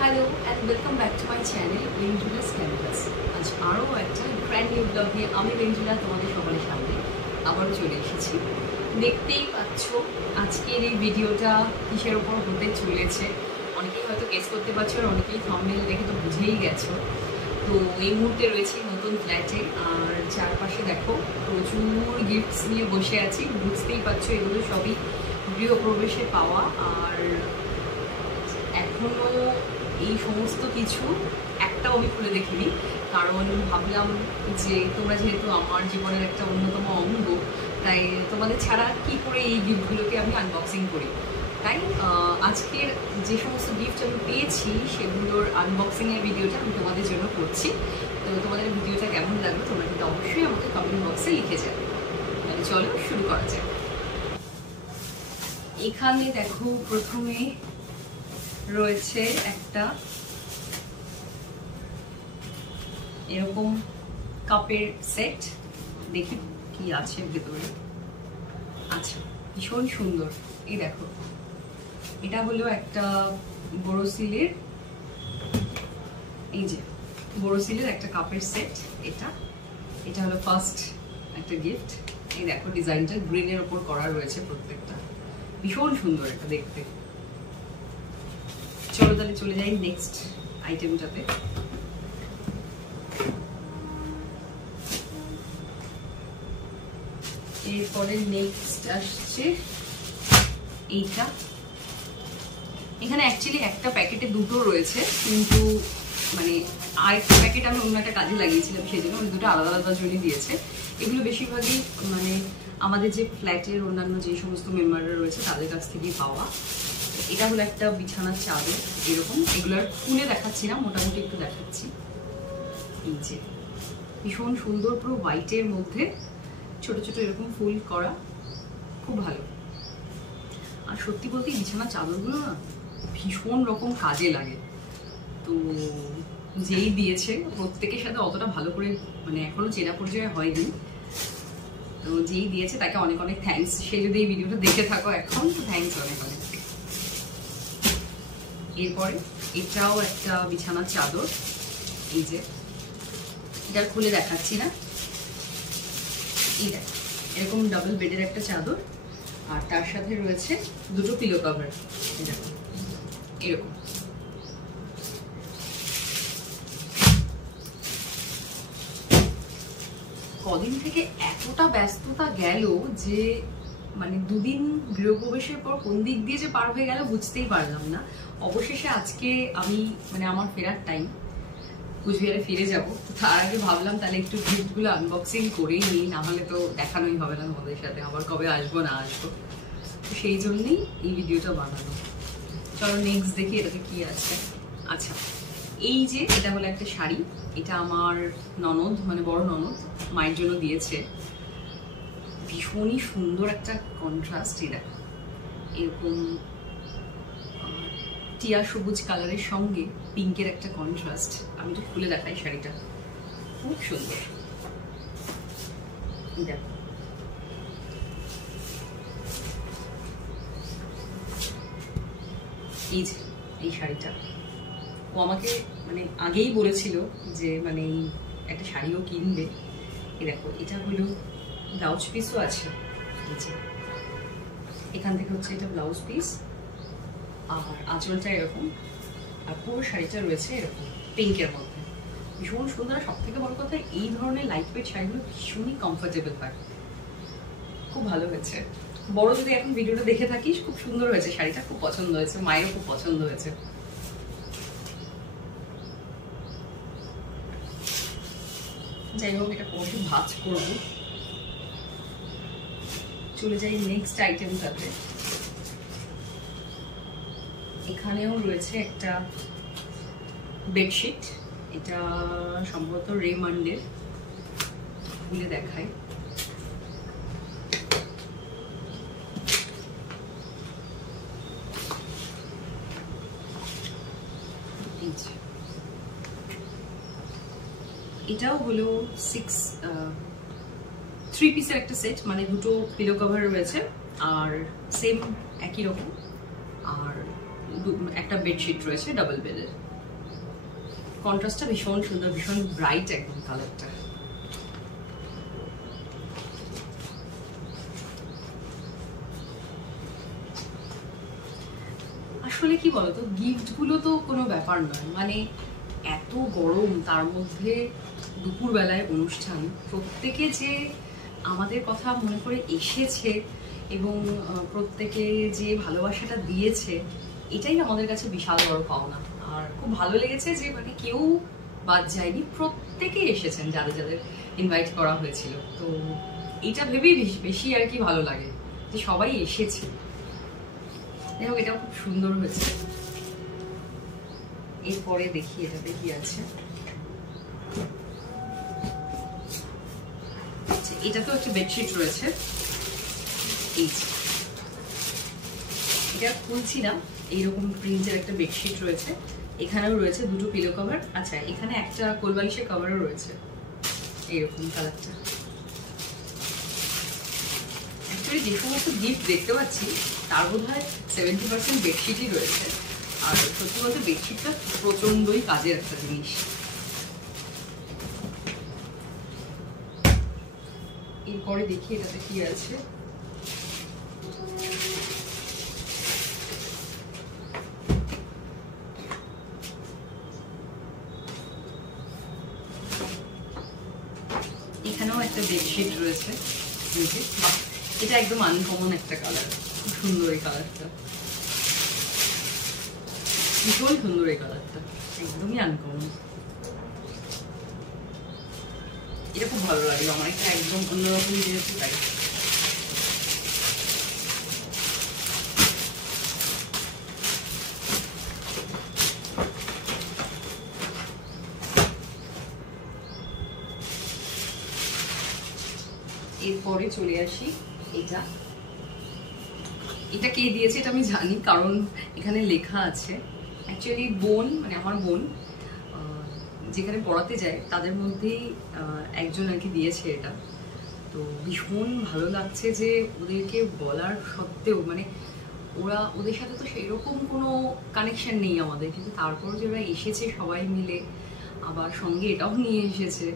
Hello and welcome back to my channel Venjula's Canvas. আজ আরো একটা ব্র্যান্ড নিউ ব্লগ নিয়ে আমি ভেঞ্জুলা তোমাদের সকলের সামনে আবারও চলে এসেছি। দেখতেই পাচ্ছ আজকের এই ভিডিওটা কিসের উপর হতে চলেছে। অনেকেই হয়তো গেস করতে পারছো আর অনেকেই থাম্বনেল দেখে তো বুঝেই গেছো। তো এই মুহূর্তে রয়েছে নতুন ফ্ল্যাটে আর চারপাশে দেখো প্রচুর গিফটস নিয়ে বসে আছি। বুঝতেই পারছো এগুলো সবই গৃহপ্রবেশে পাওয়া। আর এখনো এই সমস্ত কিছু একটাও আমি খুলে দেখিনি, কারণ ভাবলাম যে তোমরা যেহেতু আমার জীবনের একটা অন্যতম অঙ্গ, তাই তোমাদের ছাড়া কি করে এই গিফটগুলোকে আমি আনবক্সিং করি। তাই আজকের যে সমস্ত গিফট আমি পেয়েছি সেগুলোর আনবক্সিংয়ের ভিডিওটা আমি তোমাদের জন্য করছি। তো তোমাদের ভিডিওটা কেমন লাগলো তোমরা কিন্তু অবশ্যই আমাকে কমেন্ট বক্সে লিখে যাবে। তাহলে চলো শুরু করা যাক। এখানে দেখো প্রথমে রয়েছে একটা এরকম কাপের সেট, দেখি কি আছে ভেতরে। আচ্ছা, ভীষণ সুন্দর। এই দেখো, এটা হলো একটা বোরোসিলের, এই যে বোরোসিলের একটা কাপের সেট। এটা হলো ফার্স্ট একটা গিফট। এই দেখো ডিজাইনটা গ্রিনের ওপর করা রয়েছে প্রত্যেকটা, ভীষণ সুন্দর এটা দেখতে। চলো তাহলে চলে যাই নেক্সট আইটেমটাতে। এরপরে নেক্সট আসছে এইটা। এখানে অ্যাকচুয়ালি একটা প্যাকেটে দুটো রয়েছে, কিন্তু মানে আরেকটা প্যাকেট আমি অন্য একটা কাজে লাগিয়েছিলাম, সেই জন্য দুটো আলাদা আলাদা জনই দিয়েছে। এগুলো বেশিরভাগই মানে আমাদের যে ফ্ল্যাটের অন্যান্য যে সমস্ত মেম্বাররা রয়েছে তাদের কাছ থেকেই পাওয়া। এটা হলো একটা বিছানার চাদর এরকম। এগুলোর খুলে দেখাচ্ছি না, মোটামুটি একটু দেখাচ্ছি। এই যে ভীষণ সুন্দর, পুরো হোয়াইটের মধ্যে ছোট ছোট এরকম ফুল করা, খুব ভালো। আর সত্যি বলতে বিছানার চাদরগুলো না ভীষণ রকম কাজে লাগে। তো যেই দিয়েছে প্রত্যেকের সাথে অতটা ভালো করে মানে এখনো চেনা পরিচয় হয়নি, তো যেই দিয়েছে তাকে অনেক অনেক থ্যাঙ্কস। সে যদি এই ভিডিওটা দেখে থাকো এখন, তো থ্যাঙ্কস অনেক অনেক। এরপরে এটাও একটা বিছানার চাদর। এই যে এটা খুলে দেখাচ্ছি না, এই দেখো এরকম ডাবল বেডের একটা চাদর, আর তার সাথে রয়েছে দুটো পিলো কভার। এরকম কদিন থেকে এতটা ব্যস্ততা গেল যে মানে দুদিন গৃহপ্রবেশের পর কোন দিক দিয়ে যে পার হয়ে গেল বুঝতেই পারলাম না। অবশেষে আজকে আমি মানে আমার ফেরার টাইম, কুচবিহারে ফিরে যাব। তার আগে ভাবলাম তাহলে একটু গিফটগুলো আনবক্সিং করেই নিই, না হলে তো দেখানোই হবে না তোমাদের সাথে, আবার কবে আসবো না আসবো। তো সেই জন্যই এই ভিডিওটা বানানো। চলো নেক্সট দেখি এটাতে কি আছে। আচ্ছা, এই যে এটা হলো একটা শাড়ি। এটা আমার ননদ মানে বড় ননদ মায়ের জন্য দিয়েছে। ভীষণই সুন্দর একটা কন্ট্রাস্ট। দেখো এরকম টিয়া সবুজ কালারের সঙ্গে পিঙ্কের একটা কন্ট্রাস্ট। আমি তো খুলে দেখাই শাড়িটা, খুব সুন্দর। দেখো এই যে এই শাড়িটা ও আমাকে মানে আগেই বলেছিল যে মানে এই একটা শাড়িও কিনবে। এই দেখো এটা হলো ব্লাউজ পিসও আছে। এই যে এখান থেকে হচ্ছে এটা ব্লাউজ পিস, আর আঁচলটা এরকম, আর পুরো শাড়িটা রয়েছে এরকম পিঙ্কের মধ্যে। ভীষণ সুন্দর। সব থেকে বড় কথা, এই ধরনের লাইট ওয়েট শাড়িগুলো ভীষণই কমফোর্টেবল হয়, খুব ভালো হয়েছে। বড় যদি এখন ভিডিওটা দেখে থাকিস, খুব সুন্দর হয়েছে শাড়িটা, খুব পছন্দ হয়েছে, মায়েরও খুব পছন্দ হয়েছে। যাই হোক, এটা পরে ভাজ করবো। চলে যাই নেক্সট আইটেমটাতে। এখানেও রয়েছে একটা বেডশিট। এটা সম্ভবত রেমন্ডের, খুলে দেখাই। এটাও হলো 3 পিসের একটা সেট, মানে দুটো পিলো কভার রয়েছে আর সেম একই রকম, আর একটা বেডশিট রয়েছে ডাবল বেডের। কন্ট্রাস্টটা ভীষণ সুন্দর, ভীষণ ব্রাইট একদম কালারটা। আসলে কি বলতো, গিফট গুলো তো কোনো ব্যাপার নয়, মানে এত গরম, তার মধ্যে দুপুর বেলায় অনুষ্ঠান, প্রত্যেকে যে আমাদের কথা মনে করে এসেছে এবং প্রত্যেকে যে ভালোবাসাটা দিয়েছে, এটাই আমাদের কাছে বিশাল বড় পাওনা। আর খুব ভালো লেগেছে যে মানে কেউ বাদ যায়নি, প্রত্যেকে এসেছেন যাদের যাদের ইনভাইট করা হয়েছিল। তো এটা ভেবেই বেশি আর কি ভালো লাগে যে সবাই এসেছে। যাই হোক, এটা খুব সুন্দর হয়েছে। এরপরে দেখি এটাতে কি আছে। আচ্ছা, এটাতেও একটা বেডশিট রয়েছে। এই এটা খুলছি না, এইরকম প্রিন্টের একটা বেডশিট রয়েছে। এখানেও রয়েছে দুটো পিলো কভার। আচ্ছা, এখানে একটা কোলবালিশের কভারও রয়েছে এইরকম কালারটা। অ্যাকচুয়ালি যে সমস্ত গিফট দেখতে পাচ্ছি তার বোধ হয় 70% বেডশিটই রয়েছে। আর সত্যি বলতে বেডশিটটা প্রচন্ডই কাজের একটা জিনিস। এরপরে দেখি এটাতে কি আছে। এখানেও একটা বেডশিট রয়েছে। এটা একদম আনকমন একটা কালার, খুব সুন্দর এই কালারটা, ভীষণ সুন্দর এই কালারটা, একদমই আনকমন। এটা খুব ভালো লাগলো আমার, এটা একদম অন্যরকম যেহেতু তাই। এরপরে চলে আসি এটা। এটা কে দিয়েছে এটা আমি জানি, কারণ এখানে লেখা আছে। অ্যাকচুয়ালি বোন, মানে আমার বোন যেখানে পড়াতে যায় তাদের মধ্যেই একজন আর কি দিয়েছে এটা। তো ভীষণ ভালো লাগছে যে ওদেরকে বলার সত্ত্বেও, মানে ওদের সাথে তো সেরকম কোনো কানেকশন নেই আমাদের, কিন্তু তারপর যে ওরা এসেছে সবাই মিলে, আবার সঙ্গে এটাও নিয়ে এসেছে,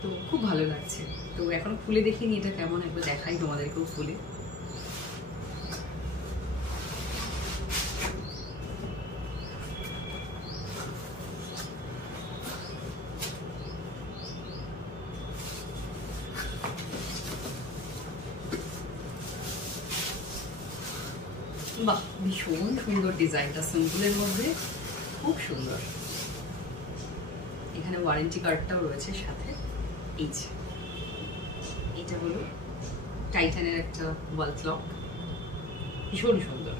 তো খুব ভালো লাগছে। তো এখন খুলে দেখিনি এটা কেমন, একবার দেখাই তোমাদেরকেও খুলে। বাহ, ভীষণ সুন্দর ডিজাইনটা, সিম্পলের মধ্যে খুব সুন্দর। এখানে ওয়ারেন্টি কার্ডটাও রয়েছে সাথে। এই যে এটা হলো টাইটানের একটা ওয়াল ক্লক, ভীষণ সুন্দর।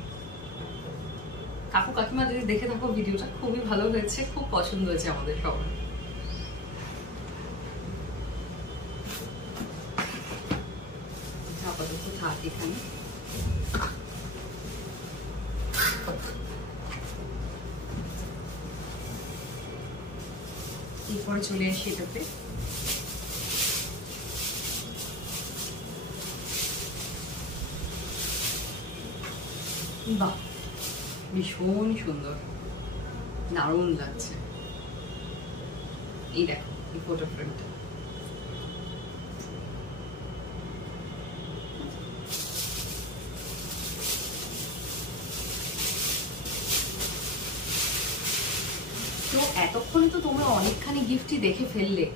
কাকু কাকিমা যদি দেখে থাকো ভিডিওটা, খুবই ভালো হয়েছে, খুব পছন্দ হয়েছে আমাদের সবার। আপাতত থাক এখানে। এরপরে চলে আসি এটাতে। বাহ, ভীষণ সুন্দর, দারুণ লাগছে। এই দেখো এই ফটো ফ্রেমটা, তো এতক্ষণে তো তোমরা অনেকখানি গিফটই দেখে ফেললে,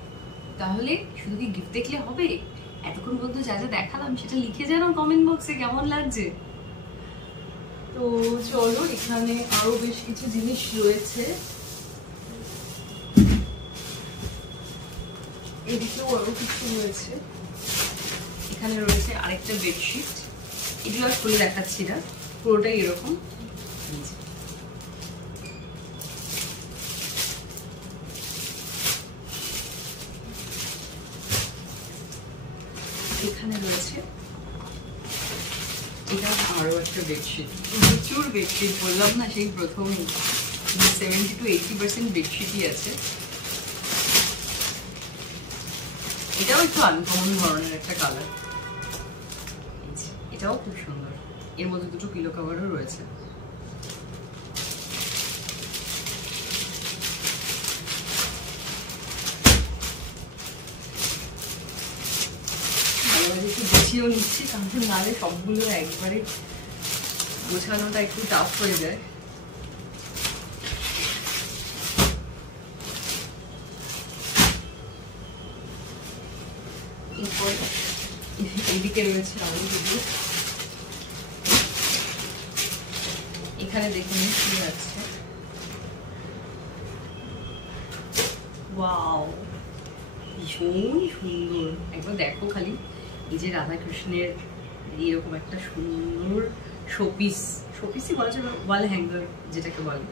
তাহলে শুধু কি গিফট দেখলে হবে? এতক্ষণ পর্যন্ত যা যা দেখালাম সেটা লিখে জানাও কমেন্ট বক্সে কেমন লাগছে। তো চলো, এখানে আরো বেশ কিছু জিনিস রয়েছে, এদিকেও আরো কিছু রয়েছে। এখানে রয়েছে আরেকটা বেডশিট, এগুলো আর খুলে দেখাচ্ছি না, পুরোটাই এরকম। এখানে রয়েছে এটা আরো একটা বেডশিট, প্রচুর বেডশিট, বললাম না সেই প্রথমেই 70 to 80% বেডশিটই আছে। এটাও একটু আনকমন ধরনের একটা কালার, এটাও খুব সুন্দর। এর মধ্যে দুটো পিলো কভারও রয়েছে। গুছিয়েও নিচ্ছি, কারণ নাহলে সবগুলো একবারে গোছানোটা একটু টাফ হয়ে যায়। এরপর এদিকে রয়েছে রাউন্ডগুলো, এখানে দেখুন কি আছে। ওয়াও, ভীষণ সুন্দর। একবার দেখো খালি, এই যে রাধাকৃষ্ণের এরকম একটা সুন্দর শোপিসই বলা যাবে, ওয়াল হ্যাঙ্গার যেটাকে বলে,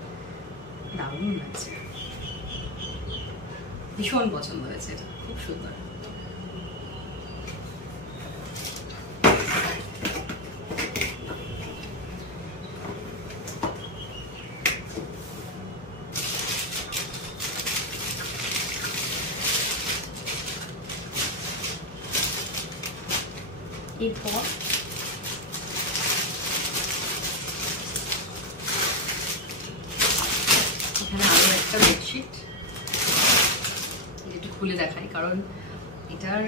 দারুণ লাগছে, ভীষণ পছন্দ হয়েছে, এটা খুব সুন্দর। এরপর এখানে আরো একটা বেডশিট, একটু খুলে দেখাই, কারণ এটার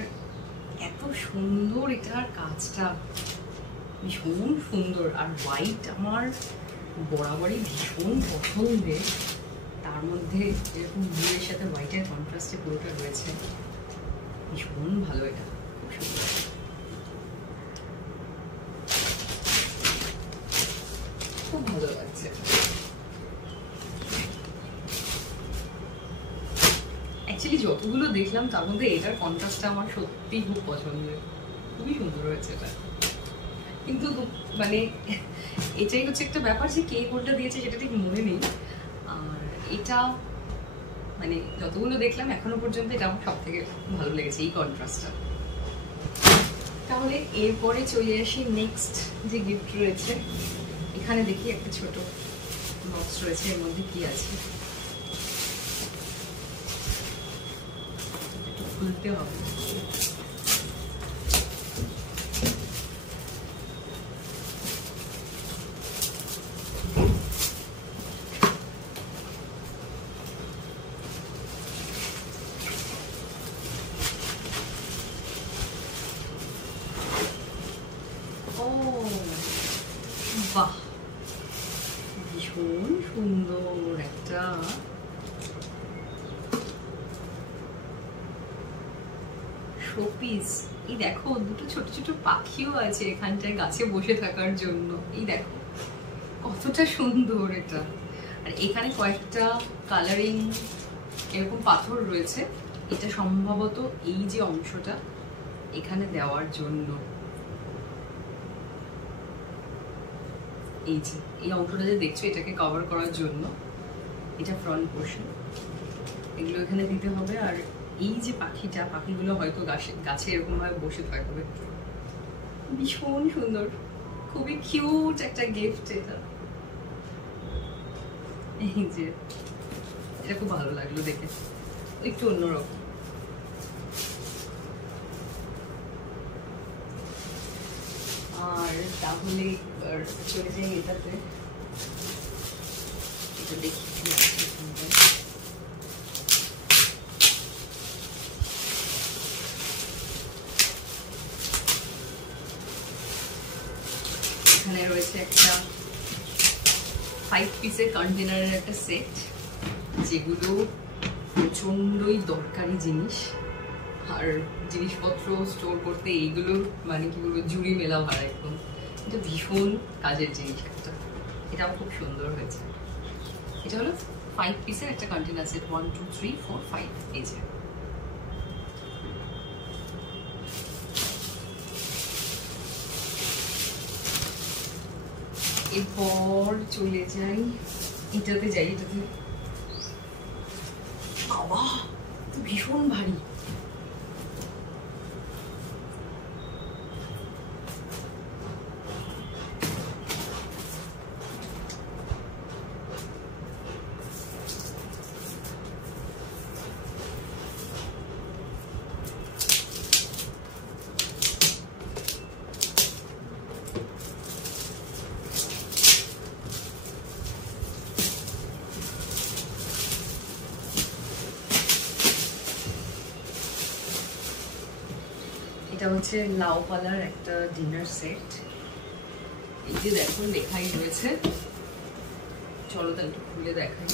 এত সুন্দর, এটার কাজটা ভীষণ সুন্দর। আর হোয়াইট আমার বরাবরই ভীষণ পছন্দের, তার মধ্যে এরকম ব্লুয়ের সাথে হোয়াইটের কন্ট্রাস্টে পুরোটা রয়েছে, ভীষণ ভালো, এটা খুব সুন্দর। খুব ভালো লাগছে। অ্যাকচুয়ালি যতগুলো দেখলাম তার মধ্যে এটার কন্ট্রাস্টটা আমার সত্যিই খুব পছন্দের, খুবই সুন্দর হয়েছে এটা। কিন্তু মানে এটাই হচ্ছে একটা ব্যাপার যে কে কোনটা দিয়েছে সেটা ঠিক মনে নেই। আর এটা মানে যতগুলো দেখলাম এখনো পর্যন্ত এটা আমার সব থেকে ভালো লেগেছে, এই কন্ট্রাস্টটা। তাহলে এরপরে চলে আসি নেক্সট যে গিফট রয়েছে। এখানে দেখি একটা ছোট বক্স রয়েছে, এর মধ্যে কি আছে একটু খুলতে হবে। বাহ, ভীষণ সুন্দর একটা শোপিস। এই দেখো, দুটো ছোট ছোট পাখিও আছে এখানটায় গাছে বসে থাকার জন্য। এই দেখো কতটা সুন্দর এটা। আর এখানে কয়েকটা কালারিং এরকম পাথর রয়েছে, এটা সম্ভবত এই যে অংশটা এখানে দেওয়ার জন্য। এই যে এই অংশটা যে দেখছো, এটাকে কভার করার জন্য, এটা ফ্রন্ট পোর্শন, এগুলো এখানে দিতে হবে। আর এই যে পাখিগুলো হয়তো গাছে এরকম ভাবে বসে থাকবে, ভীষণ সুন্দর, খুবই কিউট একটা গিফট এটা। এই যে এটা খুব ভালো লাগলো দেখে, একটু অন্যরকম। আর তাহলে চলে যাই এটাতে, এটা দেখি এখানে রয়েছে একটা 5 পিসের কন্টেনারের একটা সেট, যেগুলো প্রচন্ডই দরকারি জিনিস। আর জিনিসপত্র স্টোর করতে এইগুলো মানে কি বলবো, জুড়ি মেলা ভাড়া একদম। এটা ভীষণ কাজের জিনিস একটা, এটাও খুব সুন্দর হয়েছে। এটা হলো 5 পিসের একটা কন্টেনার সেট, 1 2 3 4 5। এই যে এরপর চলে যাই এটাতে, বাবা তো ভীষণ ভারী। এটা হচ্ছে লাউ পালার একটা ডিনার সেট। এই যে দেখো লেখাই রয়েছে, চলো তাহলে একটু খুলে দেখাই।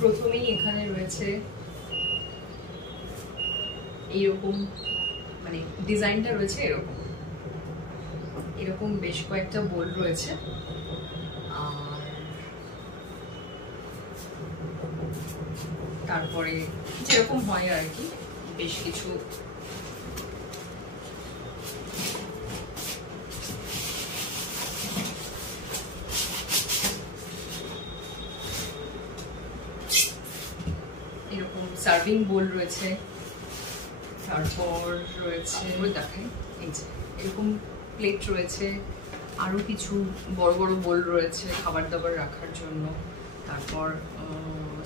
প্রথমেই এখানে রয়েছে এইরকম, মানে ডিজাইনটা রয়েছে এরকম এরকম বেশ কয়েকটা বোল রয়েছে। আর তারপরে যেরকম হয় আর কি বেশ কিছু এরকম সার্ভিং বোল রয়েছে। তারপর রয়েছে দেখাই, এই যে এরকম প্লেট রয়েছে, আরো কিছু বড় বড় বোল রয়েছে খাবার দাবার রাখার জন্য। তারপর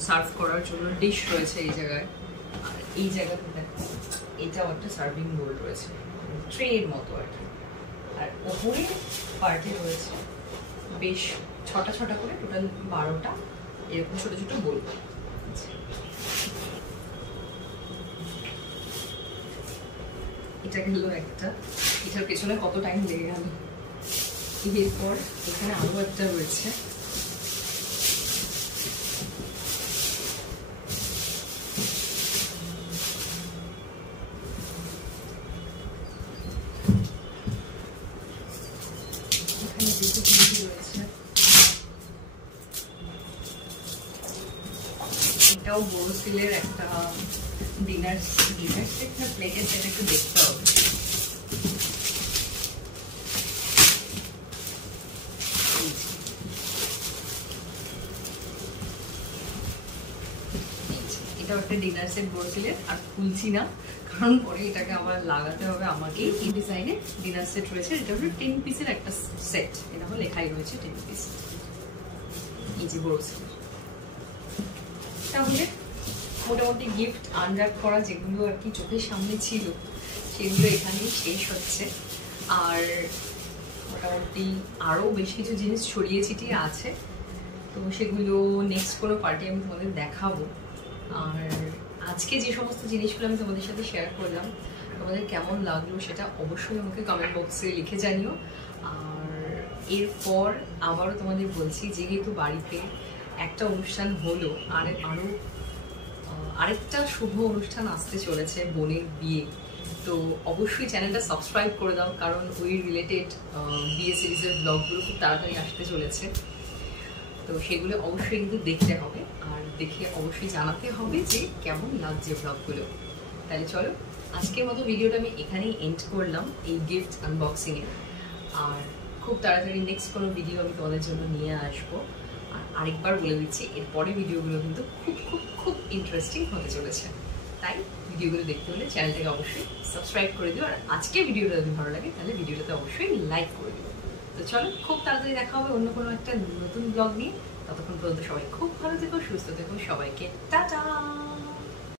সার্ভ করার জন্য ডিশ রয়েছে এই জায়গায়। আর এই জায়গাতে দেখো এটাও একটা সার্ভিং বোল রয়েছে, ট্রের মতো আর কি। আর ওপরে পার্টে রয়েছে বেশ ছটা ছটা করে, টোটাল 12টা এরকম ছোট ছোট বোল। এটা গেল একটা, এটার পেছনে কত টাইম লেগে গেল। এরপর এখানে আরো একটা রয়েছে, এখানে দুটো প্লেট রয়েছে। এটাও বোরোসিলের একটা ডিনার সেট না, প্লেটের সেট একটু দেখতে হবে। এটাও একটা ডিনার সেট বোরোসিলের, আর খুলছি না কারণ পরে এটাকে আবার লাগাতে হবে আমাকে। এই ডিজাইনের ডিনার সেট রয়েছে, এটা হলো 10 পিসের একটা সেট। এটা হলো লেখাই রয়েছে 10 পিস। এই যে বোরোসিলের। তাহলে মোটামুটি গিফট আনর্যাপ করা যেগুলো আর কি চোখের সামনে ছিল সেগুলো এখানেই শেষ হচ্ছে। আর মোটামুটি আরও বেশ কিছু জিনিস ছড়িয়ে ছিটিয়ে আছে, তো সেগুলো নেক্সট কোনো পার্টি আমি তোমাদের দেখাবো। আর আজকে যে সমস্ত জিনিসগুলো আমি তোমাদের সাথে শেয়ার করলাম তোমাদের কেমন লাগলো সেটা অবশ্যই আমাকে কমেন্ট বক্সে লিখে জানিও। আর এরপর আবারও তোমাদের বলছি, যেহেতু বাড়িতে একটা অনুষ্ঠান হলো, আরেকটা শুভ অনুষ্ঠান আসতে চলেছে, বোনের বিয়ে। তো অবশ্যই চ্যানেলটা সাবস্ক্রাইব করে দাও, কারণ ওই রিলেটেড বিয়ে সিরিজের ব্লগগুলো খুব তাড়াতাড়ি আসতে চলেছে। তো সেগুলো অবশ্যই কিন্তু দেখতে হবে, আর দেখে অবশ্যই জানাতে হবে যে কেমন লাগছে ব্লগগুলো। তাহলে চলো আজকের মতো ভিডিওটা আমি এখানেই এন্ড করলাম, এই গিফট আনবক্সিংয়ে। আর খুব তাড়াতাড়ি নেক্সট কোনো ভিডিও আমি তোমাদের জন্য নিয়ে আসবো। আর আরেকবার বলে দিচ্ছি, এরপরে ভিডিওগুলো কিন্তু খুব খুব খুব ইন্টারেস্টিং হতে চলেছে। তাই ভিডিওগুলো দেখতে হলে চ্যানেলটাকে অবশ্যই সাবস্ক্রাইব করে দিও। আর আজকে ভিডিওটা যদি ভালো লাগে তাহলে ভিডিওটাতে অবশ্যই লাইক করে দিও। তো চলো খুব তাড়াতাড়ি দেখা হবে অন্য কোনো একটা নতুন ব্লগ নিয়ে। ততক্ষণ পর্যন্ত সবাই খুব ভালো থেকো, সুস্থ থেকো, সবাইকে টাটা।